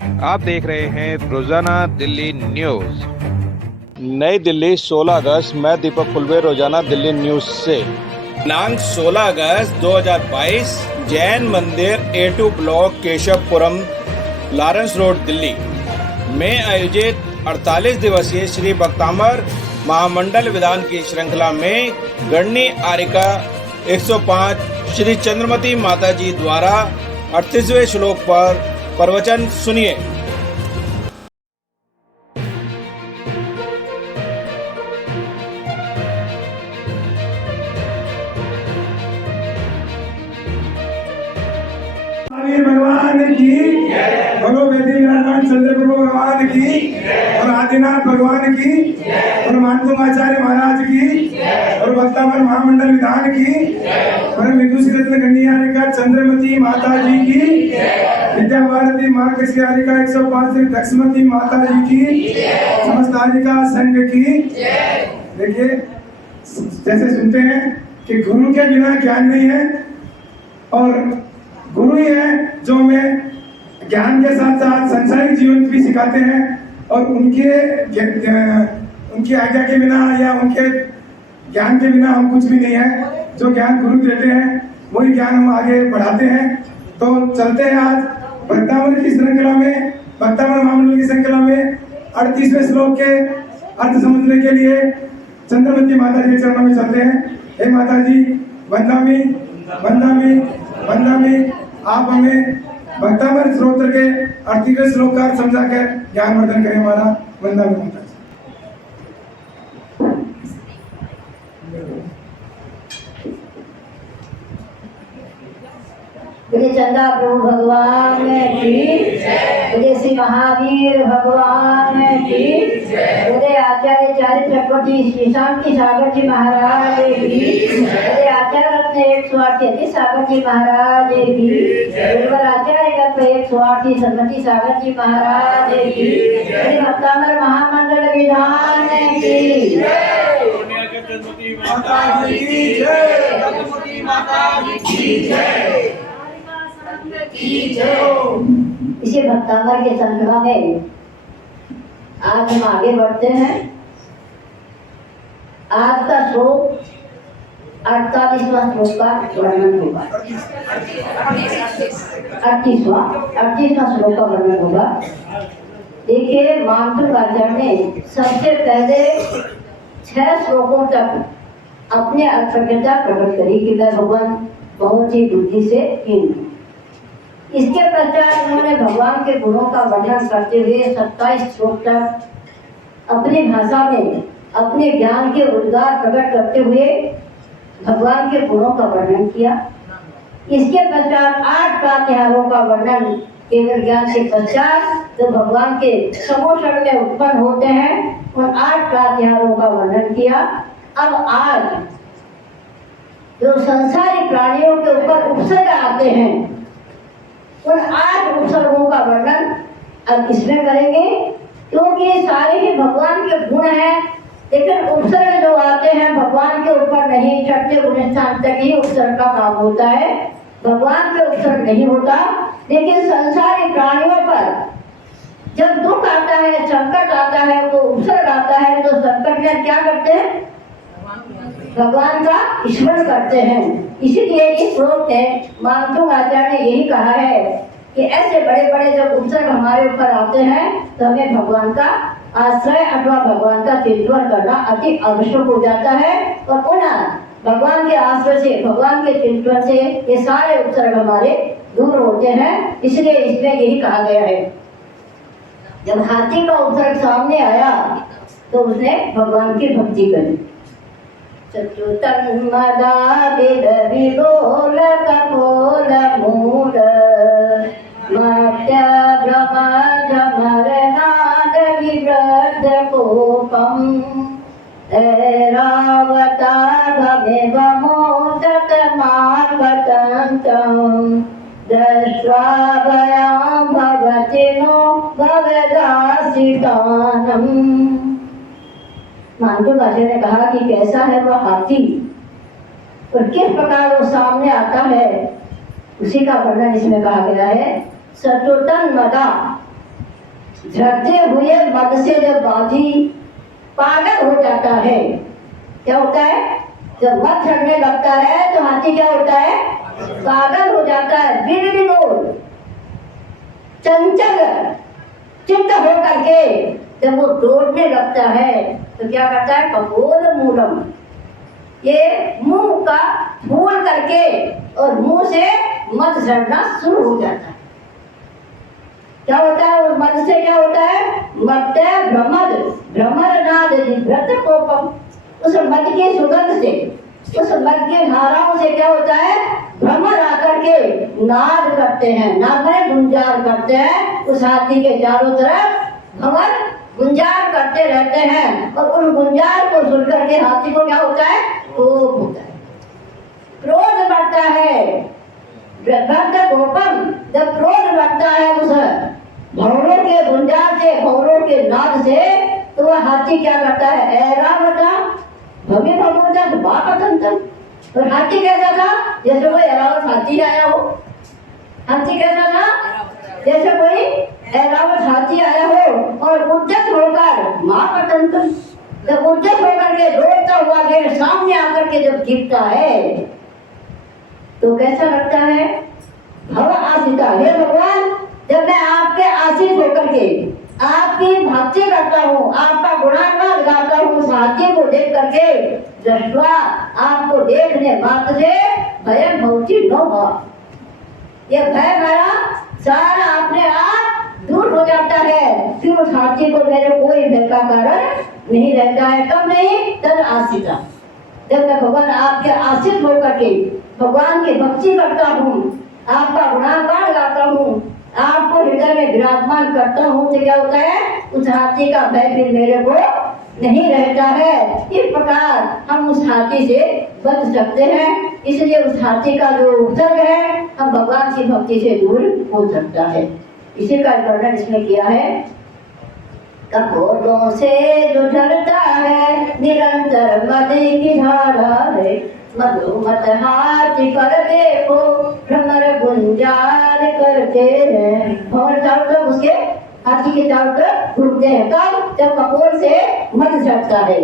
आप देख रहे हैं रोजाना दिल्ली न्यूज। नई दिल्ली 16 अगस्त। मैं दीपक फुलवे, रोजाना दिल्ली न्यूज से। दिनांक 16 अगस्त 2022 जैन मंदिर A2 block Keshavpuram Lawrence road Delhi में आयोजित 48 दिवसीय श्री भक्तामर महामंडल विधान की श्रृंखला में गणनी आर्यिका 105 श्री चंद्रमती माता जी द्वारा 38वें श्लोक पर प्रवचन सुनिए। भगवान की, भगो वेदी विराजमान चंद्र प्रभु भगवान की, और आदिनाथ भगवान की, और मानतुंग आचार्य महाराज की, और भक्तामर महामंडल विधान की, और विदुषी रत्न गणनी आर्यिका चंद्रमती माता जी की, विद्या भारती माँ कृषि आर्यिका 105 दक्षमती माता जी की, समस्त आर्यिका संघ की। देखिए, जैसे सुनते हैं कि गुरु के बिना ज्ञान नहीं है, और गुरु ही है जो हमें ज्ञान के साथ साथ संसारिक जीवन भी सिखाते हैं, और उनकी आज्ञा के बिना या उनके ज्ञान के बिना हम कुछ भी नहीं है। जो ज्ञान गुरु देते हैं वही ज्ञान हम आगे बढ़ाते हैं। तो चलते हैं आज भक्तामर की श्रृंखला में, भक्तामर महामंडल की श्रृंखला में 38वें श्लोक के अर्थ समझने के लिए चंद्रमती माता जी के चरणों में चलते हैं। हे माता जी, वंदामी वंदामी वंदामी, आप हमें भक्तामर स्तोत्र के 38वें श्लोक का अर्थ समझाकर ज्ञानवर्धन करें हमारा। वंदामी माता जी। बोले चंदा प्रभु भगवान की, बोले श्री महावीर भगवान की, बोले आचार्य चारित्र चक्रवर्ती श्री शांति सागर जी महाराज की, बोले आचार्य रत्न 108 सागर जी महाराज की, बोले आचार्य रत्न 108 सरस्वती सागर जी महाराज की, बोले भक्तामर महामंडल विधान की माता जी की जय, चंद्रमती माता जी की जय। इसी भक्तामर के श्रृंखला में आज हम आगे बढ़ते हैं। आज का श्लोक 48वां श्लोक का वर्णन होगा। 38वां श्लोक का वर्णन होगा। देखिए, मानतुंग आचार्य ने सबसे पहले 6 श्लोकों तक अपने अर्थज्ञता प्रकट करी कि मैं भगवान बहुत ही बुद्धि से हीन हूँ। इसके पश्चात उन्होंने भगवान के गुणों का वर्णन करते हुए 27 श्लोक तक अपनी भाषा में अपने ज्ञान के उद्गार प्रकट करते हुए भगवान के गुणों का वर्णन किया। इसके पश्चात 8 प्रातिहारों का वर्णन केवल ज्ञान के पश्चात जो भगवान के समोषण में उत्पन्न होते हैं उन 8 प्रातिहारों का वर्णन किया। अब आज जो संसारी प्राणियों के ऊपर उपसर्ग आते हैं उन 8 उपसर्गों का वर्णन अब इसमें करेंगे, क्योंकि सारे ही भगवान के गुण हैं, लेकिन उपसर्ग जो आते हैं भगवान के ऊपर नहीं चढ़ते, उन्हें स्थान तक ही उपसर्ग का काम होता है, भगवान पे उपसर्ग नहीं होता। लेकिन संसारी प्राणियों पर जब दुख आता है, संकट आता है, वो उपसर्ग आता है, तो संकट में क्या करते हैं? भगवान का स्मरण करते हैं। इसीलिए इस श्लोक में मानतुंग आचार्य ने यही कहा है कि ऐसे बड़े बड़े जब उपसर्ग हमारे ऊपर आते हैं तो हमें भगवान का आश्रय अथवा भगवान का चिंतन करना अति आवश्यक हो जाता है, और पुनः भगवान के आश्रय से, भगवान के चिंतन से ये सारे उपसर्ग हमारे दूर होते हैं। इसलिए इसमें यही कहा गया है। जब हाथी का उपसर्ग सामने आया तो उसने भगवान की भक्ति करी। चतुर्तन्मदा विलोल कपोल मूल मत्य ब्रह्म जमरनाद विवृद्ध कोपम ऐरावताभमेव मोदक मार्गतन्तं दृष्ट्वा भयां भवति नो भवदासितानम्। मानतुंग आचार्य ने कहा कि कैसा है वह हाथी और किस प्रकार वो सामने आता है, उसी का वर्णन इसमें कहा गया है। सचोतन मदा, झड़ते हुए मद से जब बाजी पागल हो जाता है, क्या होता है? जब मद झड़ने लगता है तो हाथी क्या होता है? पागल हो जाता है, बिरबिनोर चंचल चित्त हो करके जब वो दौड़ने लगता है तो क्या करता है? कपोल मूलम, ये मुंह का फूल करके और मुंह से मद झड़ना शुरू हो जाता है। क्या होता है? और मद से क्या होता है? मद भ्रमद भ्रमर नाद निभृत कोपम, उस मद की सुगंध से, उस मद की धाराओं से क्या होता है? भ्रमर आकर के नाद करते हैं, नाद में गुंजार करते हैं, उस हाथी के चारों तरफ भ्रमर गुंजार करते रहते हैं और उन गुंजार को सुन करके हाथी को क्या होता है? कोप होता है, क्रोध बढ़ता है। कोपम, जब क्रोध बढ़ता है उस भौरों के गुंजार से, भौरों के नाद से, तो वह हाथी क्या करता है? ऐरावता भव्य भगवता बापतंतम। और हाथी कैसा था? जैसे कोई ऐरावत हाथी आया हो। हाथी कैसा था? जैसे कोई ऐरावत हाथी आया हो और उद्यत होकर महापतंतम, जब उद्यत होकर के दौड़ता हुआ गेर सामने आकर के जब गिरता है तो कैसा लगता है? भव आशिता, हे भगवान, जब मैं आपके आशित होकर के आपकी भक्ति करता हूँ, आपका गुणागान गाता हूँ, उस हाथी को देख करके दृष्टवा, आपको देखने मात्र से भयं भवति न भव, ये भय मेरा सारा अपने आप दूर हो जाता है। फिर उस हाथी को मेरे कोई भय का कारण नहीं रहता है। कब नहीं? तद आशिता, जब मैं भगवान आपके आशित होकर के भगवान की भक्ति करता हूँ, आपका गुणागान गाता हूँ, आपको हृदय में विराजमान करता हूँ, तो क्या होता है? उस हाथी का भय फिर मेरे को नहीं रहता है। इस प्रकार हम उस हाथी से बच सकते हैं। इसलिए उस हाथी का जो उपसर्ग है हम भगवान की भक्ति से दूर हो सकता है। इसी का वर्णन इसमें किया है। कपोलों से जो झरता है निरंतर मद की धारा है, मधुमत हाथी पर देखो भ्रमर गुंजार करते हैं। भ्रमर चारों तरफ उसके हाथी के चारों तरफ घूमते हैं। कब? जब कपोल से मद झड़ता है।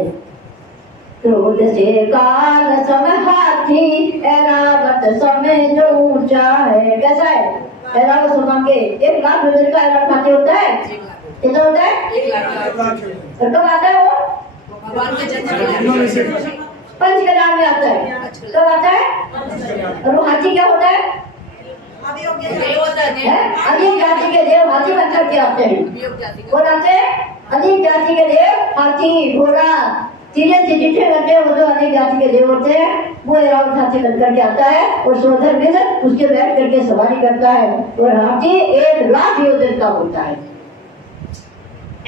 क्रोध से काल सम हाथी ऐरावत समय जो ऊंचा है। कैसा है? ऐरावत सम के 1 लाख मीटर का ऐरावत हाथी होता है। कितना होता है? 1 लाख। और कब आता है वो? भगवान के जन्म पंचकल्याण में आता है। कब आता है? और वो हाथी क्या होता है? अनेक जाति के देव हाथी बनकर के आते हैं। कौन आते हैं? अनेक जाति के देव, हाथी, घोड़ा, चीजें जितने बनते हैं वो तो अनेक जाति के देव होते हैं। वो ऐरावत हाथी बनकर के आता है और सोधर मिल उसके बैठ करके सवारी करता है और हाथी 1 लाख योजन का होता है।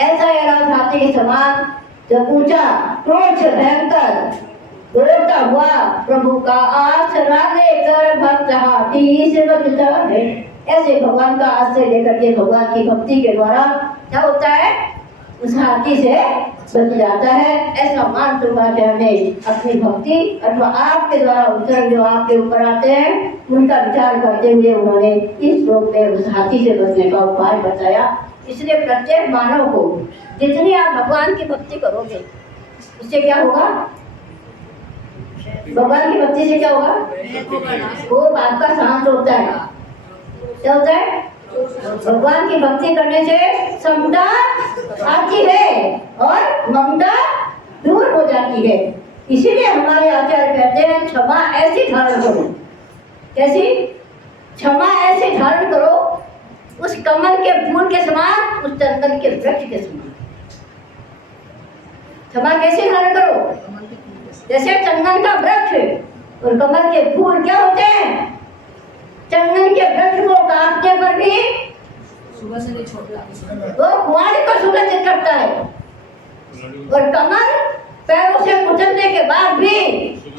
ऐसा ऐरावत हाथी के समान जब ऊंचा क्रोध से भयंकर दौड़ता हुआ प्रभु का आसरा लेकर भक्त हाथी से बचता है। ऐसे भगवान का आश्रय लेकर के भगवान की भक्ति के द्वारा क्या होता है? उस हाथी से बच जाता है। ऐसा मान तुंगाचार्य अपनी भक्ति अथवा आपके द्वारा उत्तर जो आपके ऊपर आते हैं उनका विचार करते हुए उन्होंने इस श्लोक में उस हाथी से बचने का उपाय बताया। इसलिए प्रत्येक मानव को जितनी आप भगवान की भक्ति करोगे उससे क्या होगा? भगवान की भक्ति से क्या होगा? वो आपका शांत होता है। क्या होता है? भगवान की भक्ति करने से समता आती है और ममता दूर हो जाती है। इसीलिए हमारे आचार्य कहते हैं क्षमा ऐसी धारण करो। कैसी? क्षमा ऐसे धारण करो उस कमल के फूल के समान, उस चंदन के वृक्ष के समान। क्षमा कैसे धारण करो? जैसे चंदन का वृक्ष और कमल के फूल क्या होते हैं? चंदन के वृक्ष को काटने पर भी सुबह से नहीं छोड़ता, वो कुआरी को सुगंधित करता है और कमल पैरों से कुचलने के बाद भी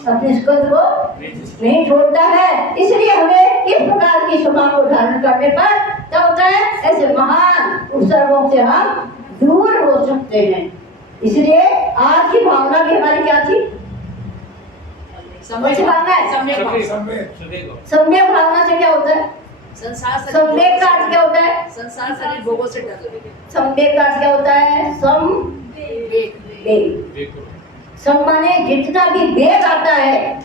अपनी सुगंध को नहीं छोड़ता है। इसलिए हमें इस प्रकार की क्षमा को धारण करने पर क्या होता है? ऐसे महान उपसर्गों से हम दूर हो सकते हैं। इसलिए आज की भावना भी हमारी क्या थी? समय भावना है समय सम्यक सम्यक भावना से क्या होता है? संसार से सम्यक का अर्थ क्या होता है? संसार सारे भोगों से डर लगे। समवेग का अर्थ क्या होता है? सम वेग। सम माने जितना भी वेग आता है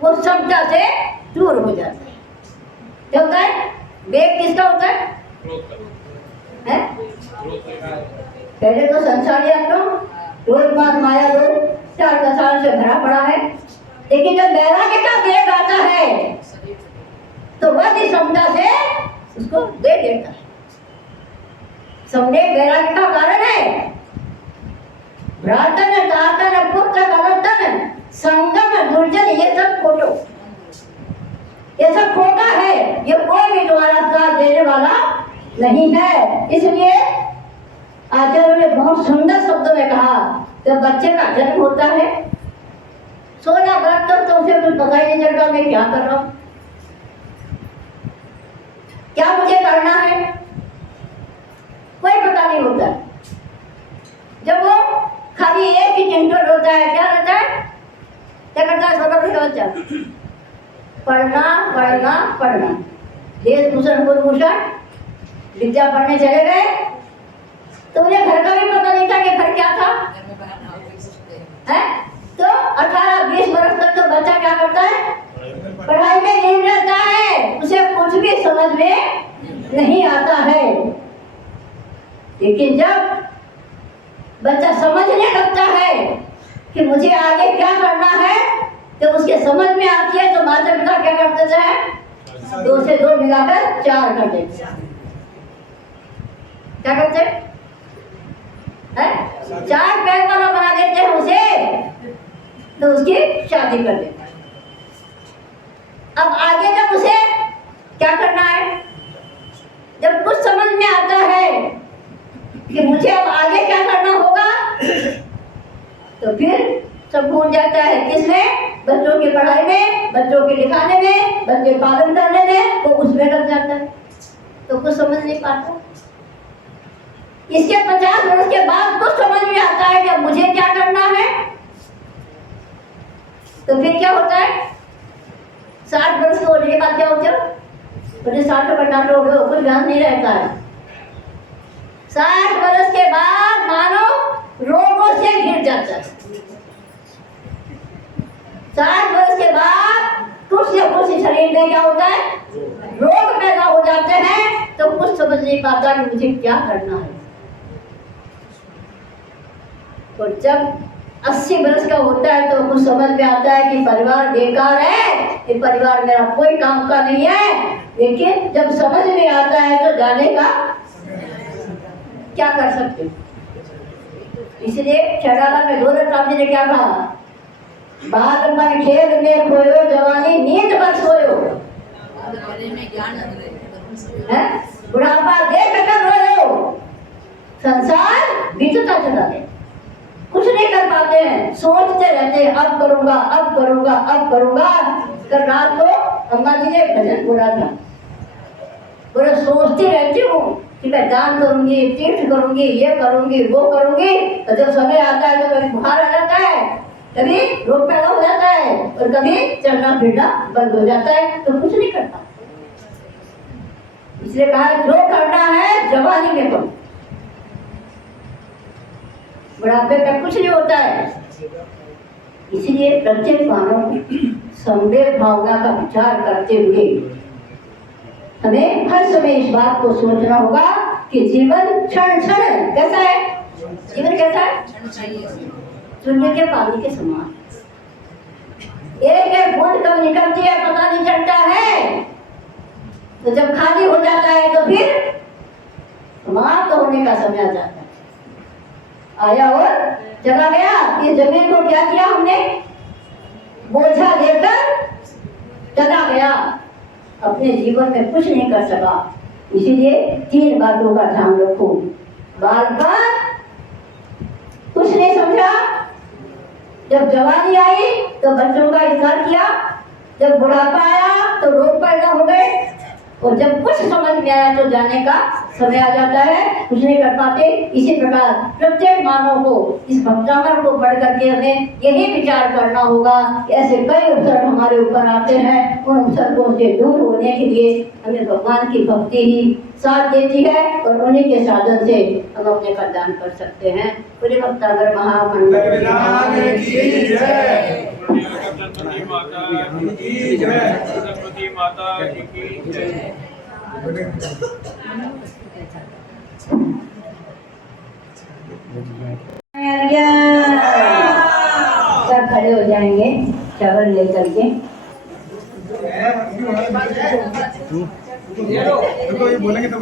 वो समता से दूर हो जाता है। क्या होता है? वेग किसका होता है? हैं? पहले तो संसारी अपनों क्रोध मान माया लोग चार कसार से भरा पड़ा है, लेकिन जब वैराग्य का वेग आता है तो वह भी समता से उसको दे देता है। संवेग वैराग्य का कारण है। भ्रातन दातन पुत्र कलतन संगम दुर्जन, ये सब खोटो, ये सब खोटा है। ये कोई भी तुम्हारा साथ देने वाला नहीं है। इसलिए आचार्य ने बहुत सुंदर शब्दों में कहा, जब बच्चे का जन्म होता है 16 वर्ष तक तो उसे कुछ पता ही नहीं चलता मैं क्या कर रहा हूँ, क्या मुझे करना है, कोई पता नहीं होता। जब वो खाली एक ही चिंतन होता है, क्या रहता है? क्या करता है छोटा बच्चा? पढ़ना पढ़ना पढ़ना। देश भूषण कुलभूषण विद्या पढ़ने चले गए तो उन्हें घर का भी पता नहीं था कि घर क्या था। घर में बहाना हो गई सकते हैं। तो 18-20 वर्ष तक तो बच्चा क्या करता है? पढ़ाई में लीन रहता है, उसे कुछ भी समझ में नहीं आता है। लेकिन जब बच्चा समझने लगता है कि मुझे आगे क्या करना है, तो उसके समझ में आती है तो माता पिता क्या करते हैं? 2 से 2 मिलाकर 4 कर देते हैं। क्या करते हैं? 4 पैर वाला बना देते हैं उसे, तो उसकी शादी कर देते हैं। अब आगे जब उसे क्या करना है, जब कुछ समझ में आता है कि मुझे अब आगे क्या करना होगा, तो फिर सब भूल जाता है। किसमें? बच्चों की पढ़ाई में, बच्चों के लिखाने में, बच्चे पालन करने में, तो उसमें लग जाता है, तो कुछ समझ नहीं पाता। इसके 50 वर्ष के बाद कुछ समझ में आता है कि मुझे क्या करना है, तो फिर क्या होता है? 60 वर्ष के होने के बाद क्या होता है? मुझे 60 पर डांटो हो गए, कुछ ध्यान नहीं रहता है। 60 वर्ष के बाद मानो रोगों से घिर जाता है। 60 वर्ष के बाद कुछ से कुछ शरीर में क्या होता है? रोग पैदा हो जाते हैं, तो कुछ समझ नहीं पाता कि मुझे क्या करना है। और जब 80 वर्ष का होता है तो कुछ समझ में आता है कि परिवार बेकार है, ये परिवार मेरा कोई काम का नहीं है। लेकिन जब समझ में आता है तो जाने का क्या कर सकते। इसलिए छड़ाला में गोरखनाथ जी ने क्या कहा? बात मन खेल में खोयो जवानी नींद पर सोयो, में ज्ञान है बुढ़ापा देख कर रोयो, संसार बीतता चला गया। कुछ नहीं कर पाते हैं, सोचते रहते हैं अब करूंगा अब करूंगा अब करूंगा। कल रात को अम्मा जी ने भजन बोला था, बोले सोचती रहती हूँ कि मैं दान करूंगी, तीर्थ करूंगी, ये करूंगी वो करूंगी, और जब समय आता है तो कभी बुखार आ जाता है, कभी रोग पैदा हो जाता है, और कभी चलना फिरना बंद हो जाता है, तो कुछ नहीं करता। इसलिए कहा जो करना है जवानी में करो, बुढ़ापे में कुछ नहीं होता है। इसलिए प्रत्येक मानव को संवेग भावना का विचार करते हुए हमें हर समय इस बात को सोचना होगा कि जीवन क्षण क्षण कैसा है? जीवन कैसा है? चूल्हे के पानी के समान, एक एक बूंद कब निकलती है पता नहीं चलता है। तो जब खाली हो जाता है तो फिर समाप्त होने का समय आ जाता है। आया और चला गया। ये जमीन को क्या किया हमने? बोझा देकर चला गया, अपने जीवन में कुछ नहीं कर सका। इसीलिए 3 बातों का ध्यान रखो। बालपन कुछ नहीं समझा, जब जवानी आई तो बच्चों का इस्तेमाल किया, जब बुढ़ापा आया तो रोग पैदा हो गए, और जब कुछ समझ में आया तो जाने का समय आ जाता है, कुछ नहीं कर पाते। इसी प्रकार प्रत्येक मानव को इस भक्तामर को पढ़ करके हमें यही विचार करना होगा कि ऐसे कई अवसर हमारे ऊपर आते हैं, उन अवसरों से दूर होने के लिए हमें भगवान की भक्ति ही साथ देती है और उन्हीं के साधन से हम अपने कल्याण कर सकते हैं। पूरे भक्तामर महामंडल सरस्वती माता की जय। सब खड़े हो जाएंगे चावल लेकर के। बोलेंगे तो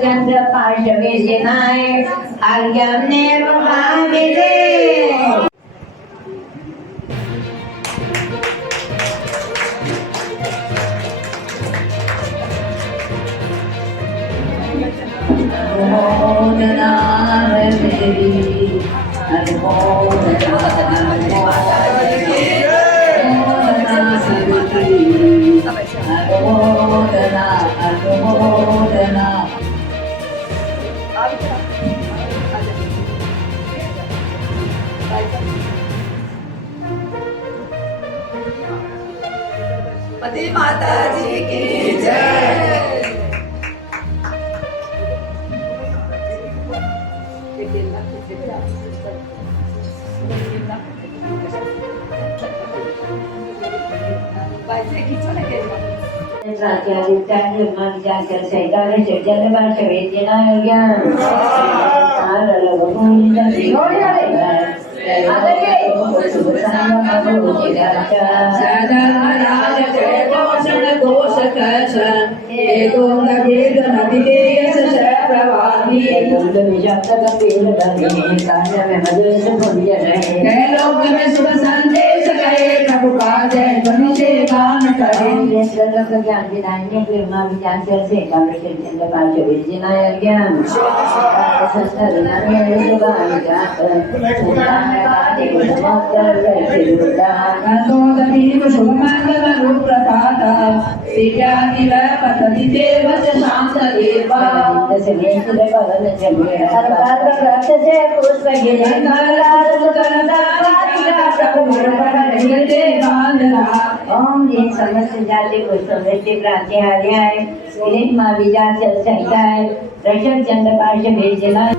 चंद्र पार्श्वे सेनाए आज्ञा ने पति माता जी की जय। ओम जी समस्त जाति को समृद्धि प्राप्ति हरियाय माँ विजा चल सकता है रक्षक चंद्र पाश भेजना।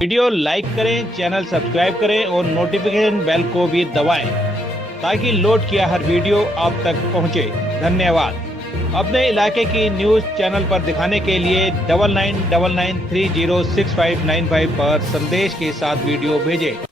वीडियो लाइक करें, चैनल सब्सक्राइब करें और नोटिफिकेशन बेल को भी दबाएं ताकि लोड किया हर वीडियो आप तक पहुंचे। धन्यवाद। अपने इलाके की न्यूज़ चैनल पर दिखाने के लिए 9999306595 पर संदेश के साथ वीडियो भेजें।